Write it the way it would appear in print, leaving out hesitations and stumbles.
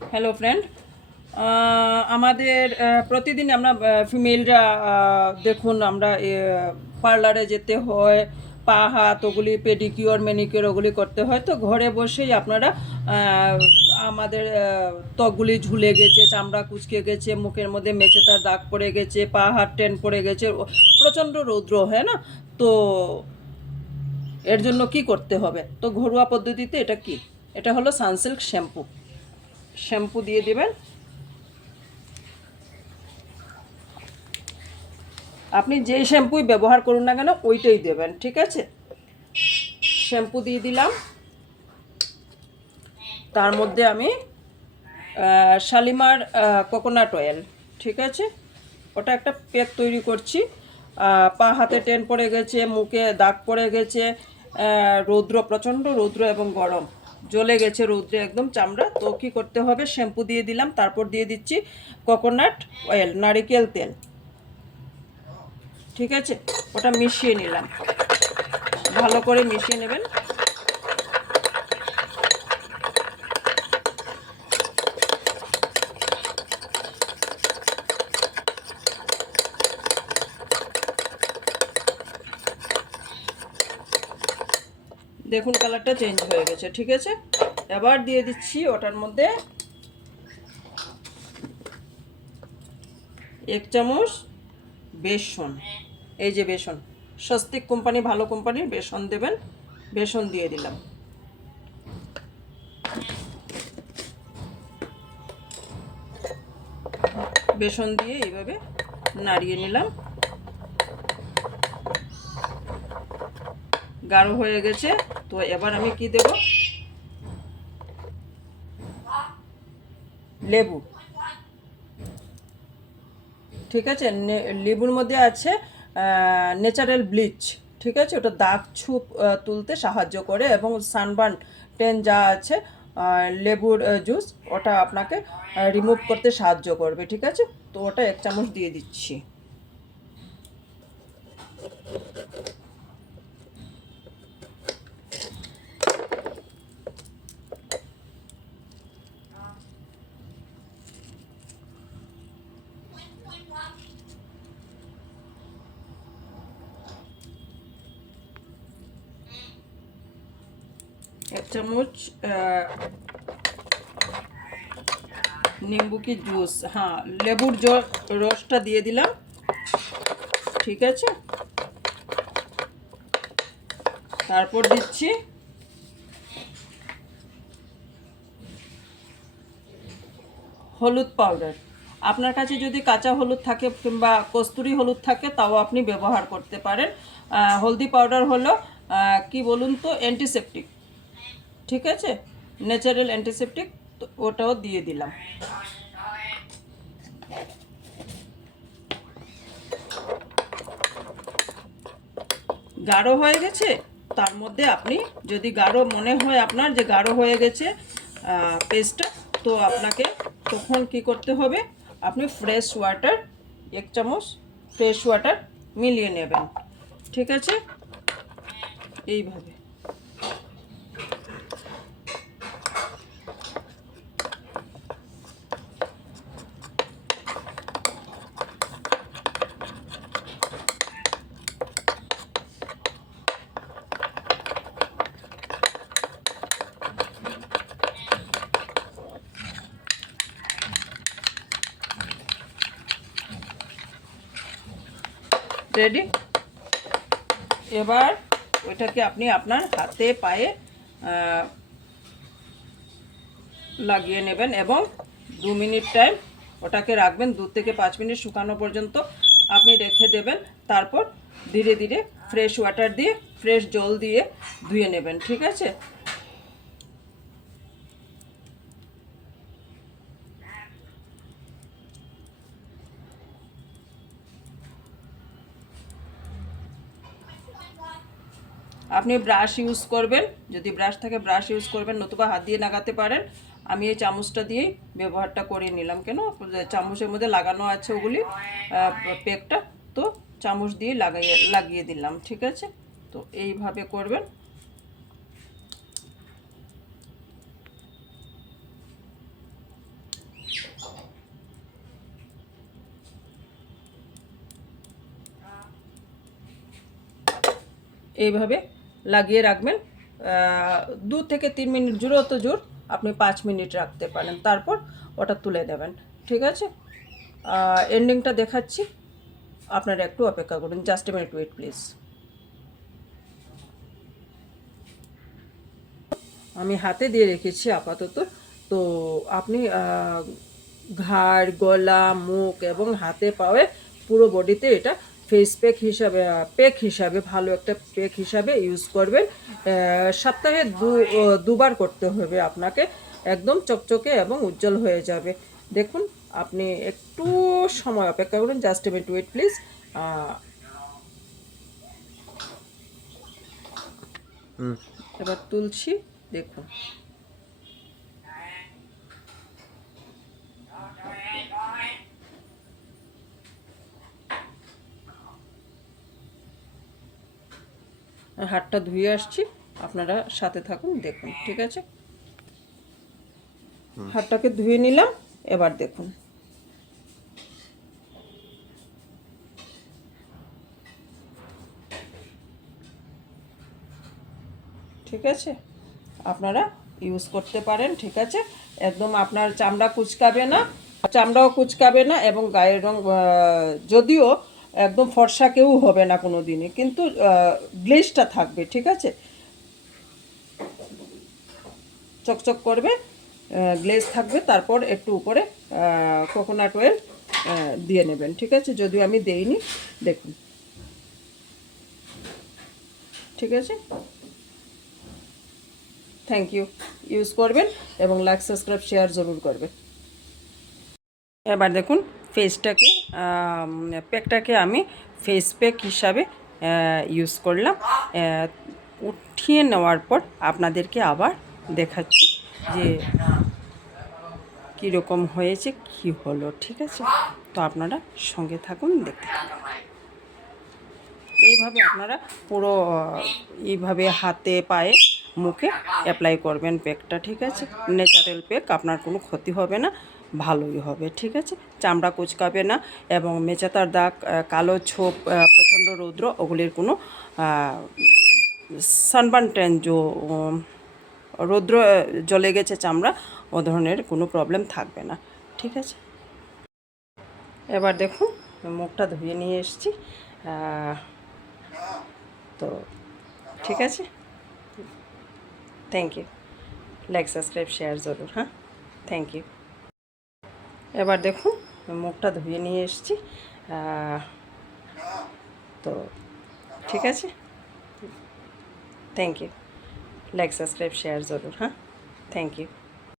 Hello friend, আমাদের প্রতিদিন আমরা ফিমেলরা দেখুন আমরা পার্লারে যেতে হয়, পা হাত ওগুলি পেডিকিওর ম্যানিকিওর ওগুলি করতে হয়। তো ঘরে বসেই আপনারা আমাদের ত্বকগুলি ঝুলে গেছে, চামড়া কুচকে গেছে, মুখের মধ্যে মেচেটার দাগ পড়ে গেছে, পা হাত টেন পড়ে গেছে, প্রচণ্ড রৌদ্র হয় না? তো এর জন্য কি করতে হবে? তো ঘরোয়া পদ্ধতিতে এটা কি, এটা হলো সানসিল্ক শ্যাম্পু। শ্যাম্পু দিয়ে দেবেন। আপনি যেই শ্যাম্পুই ব্যবহার করুন না কেন ওইটাই দেবেন, ঠিক আছে? শ্যাম্পু দিয়ে দিলাম। তার মধ্যে আমি শালিমার কোকোনাট অয়েল, ঠিক আছে, ওটা একটা প্যাক তৈরি করছি। পা হাতে টেন পড়ে গেছে, মুখে দাগ পড়ে গেছে, রৌদ্র, প্রচণ্ড রৌদ্র এবং গরম, জ্বলে গেছে রৌদ্রে একদম চামড়া। তো কী করতে হবে? শ্যাম্পু দিয়ে দিলাম, তারপর দিয়ে দিচ্ছি কোকোনাট অয়েল, নারিকেল তেল, ঠিক আছে? ওটা মিশিয়ে নিলাম, ভালো করে মিশিয়ে নেবেন। দেখুন কালারটা চেঞ্জ হয়ে গেছে, ঠিক আছে? এবার দিয়ে দিচ্ছি ওটার মধ্যে 1 চামচ বেসন। এই যে বেসন, স্বস্তিক কোম্পানি, ভালো কোম্পানির বেসন দেবেন। বেসন দিয়ে দিলাম। বেসন দিয়ে এইভাবে নাড়িয়ে নিলাম। গাঢ় হয়ে গেছে। তো এবার আমি কি দেব? লেবু, ঠিক আছে? লেবুর মধ্যে আছে ন্যাচারাল ব্লিচ, ঠিক আছে? ওটা দাগ ছুপ তুলতে সাহায্য করে এবং সানবার্ন টেন যা আছে, লেবুর জুস ওটা আপনাকে রিমুভ করতে সাহায্য করবে, ঠিক আছে? তো ওটা 1 চামচ দিয়ে দিচ্ছি। एक चम्मच नींबू की जूस, हाँ लेबुर जो रसटा दिए दिलाम, ठीक है? तारपर दिच्छी हलुद पाउडार। আপনার কাছে যদি কাঁচা হলুদ থাকে কিংবা কস্তুরি হলুদ থাকে তাও আপনি ব্যবহার করতে পারেন। হলদি পাউডার হলো কি বলুন তো, অ্যান্টিসেপটিক, ঠিক আছে? Natural antiseptic. তো ওটাও দিয়ে দিলাম। গাঢ় হয়ে গেছে। তার মধ্যে আপনি যদি গাঢ় মনে হয় আপনার যে গাঢ় হয়ে গেছে পেস্টটা, তো আপনাকে তখন কি করতে হবে? আপনি ফ্রেশ ওয়াটার 1 চামচ ফ্রেশ ওয়াটার মিলিয়ে নেবেন, ঠিক আছে? এইভাবে রেডি। এবার ওইটাকে আপনি আপনার হাতে পায়ে লাগিয়ে নেবেন এবং 2 মিনিট টাইম ওটাকে রাখবেন। 2 থেকে 5 মিনিট শুকানো পর্যন্ত আপনি রেখে দেবেন। তারপর ধীরে ধীরে ফ্রেশ ওয়াটার দিয়ে, ফ্রেশ জল দিয়ে ধুয়ে নেবেন, ঠিক আছে? আপনি ব্রাশ ইউজ করবেন, যদি ব্রাশ থাকে ব্রাশ ইউজ করবেন, নতুবা হাত দিয়ে লাগাতে পারেন। আমি এই চামচটা দিয়েই ব্যবহারটা করে নিলাম। কেন? চামচের মধ্যে লাগানো আছে ওগুলি প্যাকটা, তো চামচ দিয়ে লাগিয়ে দিলাম, ঠিক আছে? তো এইভাবে করবেন। এইভাবে লাগিয়ে রাখবেন 2 থেকে 3 মিনিট, জোর তো জোর আপনি 5 মিনিট রাখতে পারেন, তারপর ওটা তুলে দেবেন। ঠিক আছে, এন্ডিংটা দেখাচ্ছি, আপনারা একটু অপেক্ষা করুন, just a minute wait please. আমি হাতে দিয়ে রেখেছি আপাতত। তো আপনি ঘাড়, গলা, মুখ এবং হাতে পায়ে পুরো বডিতে এটা ফেস প্যাক হিসাবে ভালো একটা প্যাক হিসাবে ইউজ করবেন। সপ্তাহে দুবার করতে হবে আপনাকে, একদম চকচকে এবং উজ্জ্বল হয়ে যাবে। দেখুন, আপনি একটু সময় অপেক্ষা করুন, just a minute wait please. এবার তুলছি, দেখুন। হাতটা ধুয়ে আসছি, আপনারা সাথে থাকুন, দেখুন। ঠিক আছে, হাতটাকে ধুয়ে নিলাম, এবার দেখুন। ঠিক আছে, আপনারা ইউজ করতে পারেন। ঠিক আছে, একদম আপনার চামড়া কুচকাবে না, চামড়াও কুচকাবে না, এবং গায়ের রং যদিও একদম ফর্সা কেউ হবে না কোনো দিনই, কিন্তু গ্লেজটা থাকবে। ঠিক আছে, চকচক করবে, গ্লেজ থাকবে। তারপর একটু উপরে কোকোনাট অয়েল দিয়ে নেবেন। ঠিক আছে, যদিও আমি দেইনি, দেখুন। ঠিক আছে, থ্যাংক ইউ। ইউজ করবেন এবং লাইক, সাবস্ক্রাইব, শেয়ার জরুর করবেন। এবার দেখুন, ফেসটাকে প্যাকটাকে আমি ফেস প্যাক হিসাবে ইউজ করলাম। উঠিয়ে নেওয়ার পর আপনাদেরকে আবার দেখাচ্ছি যে কীরকম হয়েছে, কি হলো। ঠিক আছে, তো আপনারা সঙ্গে থাকুন, দেখতে থাকুন। এইভাবে আপনারা পুরো এইভাবে হাতে, পায়ে, মুখে অ্যাপ্লাই করবেন প্যাকটা। ঠিক আছে, ন্যাচারাল প্যাক, আপনার কোনো ক্ষতি হবে না, ভালোই হবে। ঠিক আছে, চামড়া কুচকাবে না, এবং মেচাতার দাগ, কালো ছোপ, প্রচণ্ড রৌদ্র, ওগুলির কোনো সানবার্ন ট্যান, রৌদ্র জ্বলে গেছে চামড়া, ও ধরনের কোনো প্রবলেম থাকবে না। ঠিক আছে, এবার দেখুন, মুখটা ধুয়ে নিয়ে এসেছি। তো ঠিক আছে, thank you. Like, subscribe, share জরুর। হ্যাঁ, থ্যাংক ইউ। এবার দেখুন, মুখটা ধুয়ে নিয়ে এসেছি। তো ঠিক আছে, thank you. Like, subscribe, share জরুর। হ্যাঁ, থ্যাংক ইউ।